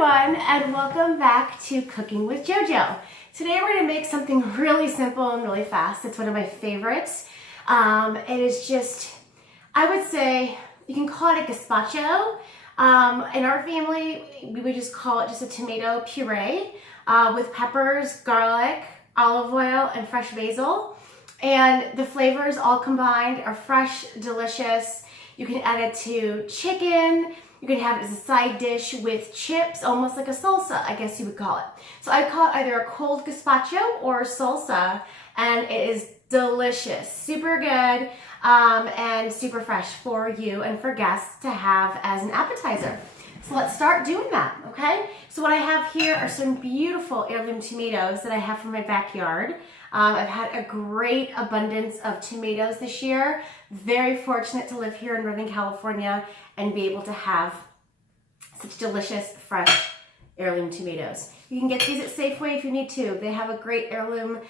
everyone, and welcome back to Cooking with JoJo. Today we're going to make something really simple and really fast. It's one of my favorites. It is just, I would say, you can call it a gazpacho. In our family, we would just call it just a tomato puree with peppers, garlic, olive oil, and fresh basil. And the flavors all combined are fresh, delicious. You can add it to chicken. You can have it as a side dish with chips, almost like a salsa, I guess you would call it. So I call it either a cold gazpacho or salsa, and it is delicious, super good, and super fresh for you and for guests to have as an appetizer. So let's start doing that, okay? So what I have here are some beautiful heirloom tomatoes that I have from my backyard. I've had a great abundance of tomatoes this year. Very fortunate to live here in Northern California and be able to have such delicious, fresh heirloom tomatoes. You can get these at Safeway if you need to. They have a great heirloom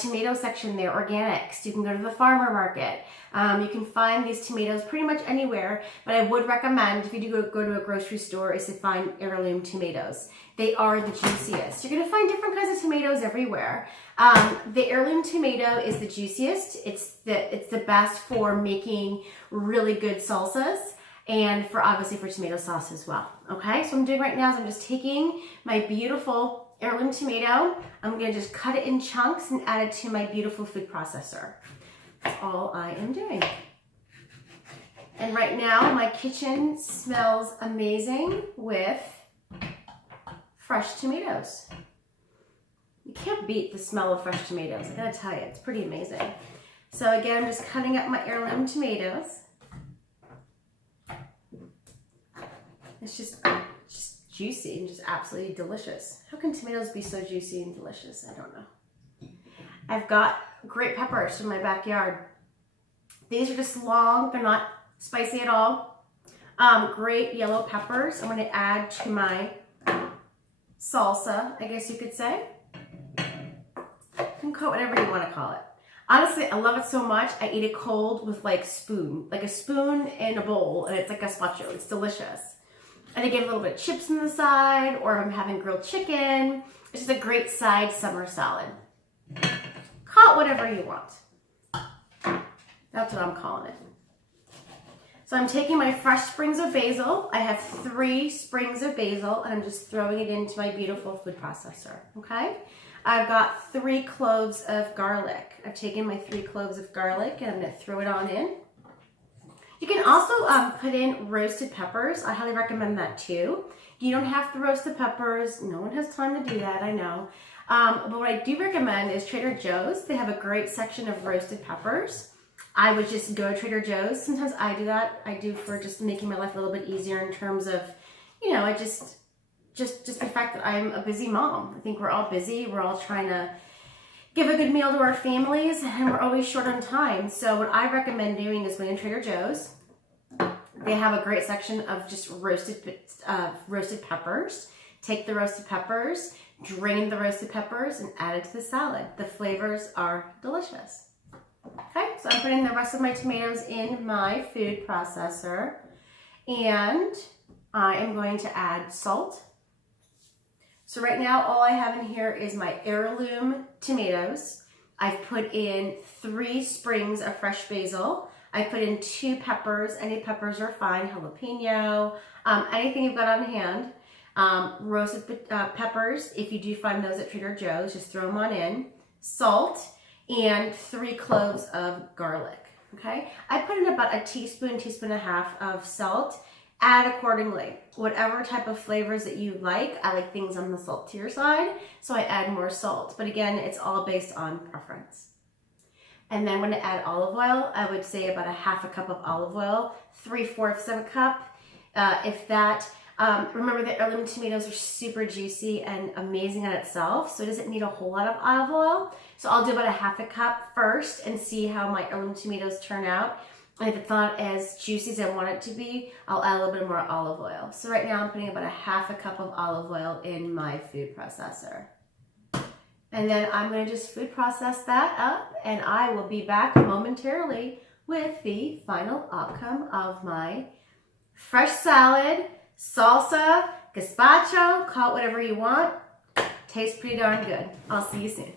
tomato section there, organics. You can go to the farmer market. You can find these tomatoes pretty much anywhere, but I would recommend, if you do go to a grocery store, is to find heirloom tomatoes. They are the juiciest. You're gonna find different kinds of tomatoes everywhere. The heirloom tomato is the juiciest. It's the best for making really good salsas, and obviously for tomato sauce as well. Okay, so what I'm doing right now is I'm just taking my beautiful heirloom tomato. I'm gonna just cut it in chunks and add it to my beautiful food processor. That's all I am doing. And right now my kitchen smells amazing with fresh tomatoes. You can't beat the smell of fresh tomatoes, I gotta tell you, it's pretty amazing. So again, I'm just cutting up my heirloom tomatoes. It's just juicy and just absolutely delicious. How can tomatoes be so juicy and delicious? I don't know. I've got great peppers from my backyard. These are just long, they're not spicy at all. Great yellow peppers I'm gonna add to my salsa, I guess you could say. You can call it whatever you wanna call it. Honestly, I love it so much, I eat it cold with like a spoon in a bowl, and it's like gazpacho, it's delicious. And I get a little bit of chips on the side, or if I'm having grilled chicken, it's just a great side summer salad. Call it whatever you want. That's what I'm calling it. So I'm taking my fresh sprigs of basil. I have 3 sprigs of basil, and I'm just throwing it into my beautiful food processor, okay? I've got 3 cloves of garlic. I've taken my 3 cloves of garlic, and I'm gonna throw it on in. You can also put in roasted peppers. I highly recommend that too. You don't have to roast the peppers. No one has time to do that, I know. But what I do recommend is Trader Joe's. They have a great section of roasted peppers. I would just go to Trader Joe's. Sometimes I do that. I do for just making my life a little bit easier in terms of, you know, just the fact that I'm a busy mom. I think we're all busy. We're all trying to give a good meal to our families, and we're always short on time. So what I recommend doing is going to Trader Joe's. They have a great section of just roasted peppers. Take the roasted peppers, drain the roasted peppers, and add it to the salad. The flavors are delicious. Okay, so I'm putting the rest of my tomatoes in my food processor, and I am going to add salt. So right now, all I have in here is my heirloom tomatoes. I've put in 3 sprigs of fresh basil. I put in 2 peppers. Any peppers are fine. Jalapeno, anything you've got on hand. Roasted peppers, if you do find those at Trader Joe's, just throw them on in. Salt, and 3 cloves of garlic, okay? I put in about a teaspoon and a half of salt. Add accordingly. Whatever type of flavors that you like. I like things on the saltier side, so I add more salt. But again, it's all based on preference. And then when I add olive oil, I would say about a half a cup of olive oil, 3/4 of a cup, if that. Remember that heirloom tomatoes are super juicy and amazing in itself, so it doesn't need a whole lot of olive oil. So I'll do about a half a cup first and see how my heirloom tomatoes turn out. And if it's not as juicy as I want it to be, I'll add a little bit more olive oil. So right now I'm putting about a half a cup of olive oil in my food processor. And then I'm going to just food process that up, and I will be back momentarily with the final outcome of my fresh salad, salsa, gazpacho, call it whatever you want. Tastes pretty darn good. I'll see you soon.